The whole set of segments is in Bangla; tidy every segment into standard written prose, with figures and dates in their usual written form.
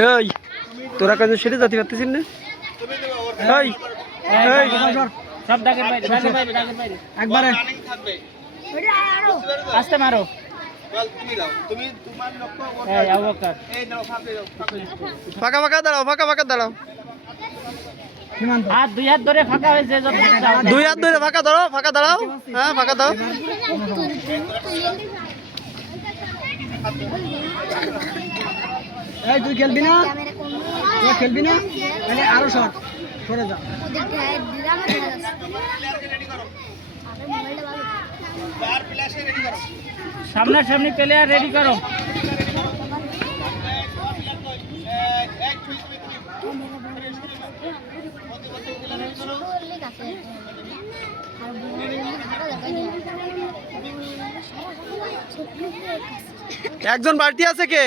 এই তোরা কাজ সেরে জাতি পারতেছিস না? এই এই সব দাগের বাইরে, দাগের বাইরে, দাগের বাইরে। একবারে আস্তে মারো। তুমি তোমার লক্ষ্য এই আবু বকর এই দাও ফাঁকা ফাঁকা দাঁড়াও, ফাঁকা ফাঁকা দাঁড়াও। হাত দুই হাত ধরে ফাঁকা হয়েছে, দুই হাত ধরে ফাঁকা ধরো, ফাঁকা দাঁড়াও। হ্যাঁ ফাঁকা দাও। এই তুই খেলবি না? তুই খেলবি না? তাহলে আরো শট সরে যা। সামনাসামনি প্লেয়ার রেডি করো। একজন বাড়তি আছে কে?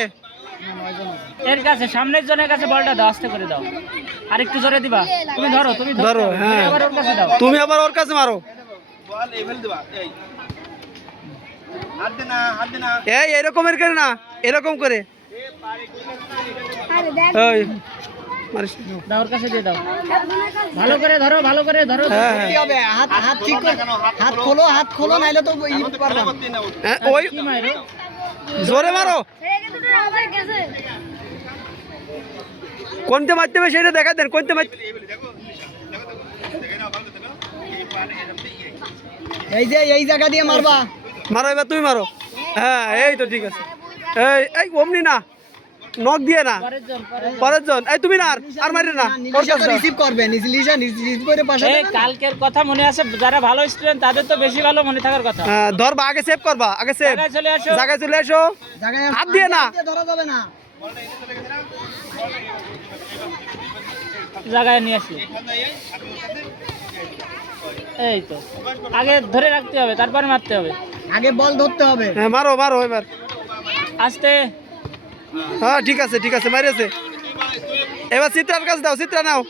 এর কাছে সামনের জনের কাছে বলটা দাও, আস্তে করে দাও। আর একটু জোরে দিবা। তুমি ধরো, তুমি ধরো। হ্যাঁ আবার ওর কাছে দাও। তুমি আবার ওর কাছে মারো। বল এভেল দিবা। এই হাত দে না, হাত দে না। এই এরকমের করে না, এরকম করে। এই মারিস। দাও, ওর কাছে দিয়ে দাও। ভালো করে ধরো, ভালো করে ধরো। হ্যাঁ কি হবে? হাত হাত ঠিক করে হাত খোলো, হাত খোলো, নাইলে তো ই পারবা না। হ্যাঁ, ওই কি মারো? জোরে মারো। কোনতে মারতে হবে সেটা দেখা দেন। কোনতে মারতে এই যে এই জায়গা দিয়ে মারবা। মারো, এবার তুমি মারো। হ্যাঁ এই তো ঠিক আছে। এই এই অমনি না, নক দিয়ে না, পরের জন। এই তুমি না আর মারি না, ওর কাছে দাও। রিসিভ করবে, নিলিশা রিসিভ করে পাশে এই কালকের কথা মনে আছে? যারা ভালো স্টুডেন্ট তাদের তো বেশি ভালো মনে থাকার কথা। হ্যাঁ, ধরবা, আগে সেভ করবা, আগে সেভ। জায়গায় চলে আসো। জায়গায় চলে আসো। জায়গায় হাত দিয়ে না। ধরা যাবে না। জায়গায় নিয়ে আসি। এই তো আগে ধরে রাখতে হবে, তারপরে মারতে হবে। আগে বল ধরতে হবে। হ্যাঁ মারো মারো এবার। আস্তে। হ্যাঁ ঠিক আছে, ঠিক আছে, মারিয়েছে। এবার চিত্রার কাছে দাও, চিত্রা নাও।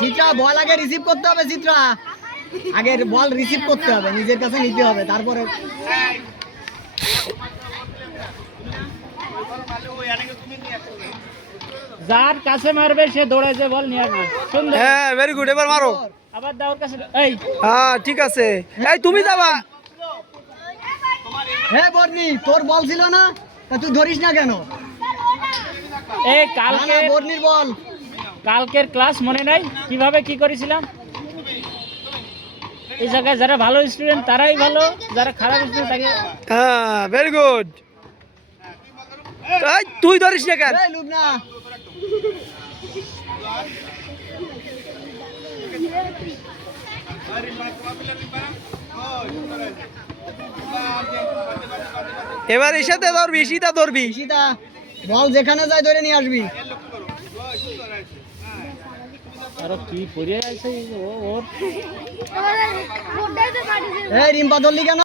চিত্রা বল আগে রিসিভ করতে হবে। চিত্রা আগে বল রিসিভ করতে হবে, নিজের কাছে নিতে হবে, তারপরে যার কাছে মারবে সে দৌড়ে যে বল নিয়ে আসবে। সুন্দর। হ্যাঁ ভেরি গুড, এবার মারো। আবার দাও ওর কাছে। এই হ্যাঁ ঠিক আছে। এই তুমি যাবা। হ্যাঁ বর্নি, তোর বল ছিল না, তা তুই ধরিস না কেন? এই না, কালকে না, বর্নির বল। কালকের ক্লাস মনে নাই কিভাবে কি করেছিলাম? এই জায়গায় যারা ভালো স্টুডেন্ট তারাই ভালো, যারা খারাপ স্টুডেন্ট তাকে। হ্যাঁ ভেরি গুড। এই তুই ধরিস না কেন? এই লুবনা, এবার এসাতে ধরবি, সীতা ধরবি। সীতা বল যেখানে যায় ধরে নিয়ে আসবি। আরো কি পড়ে আছে ওর। এই রিম্পা ধরলি কেন?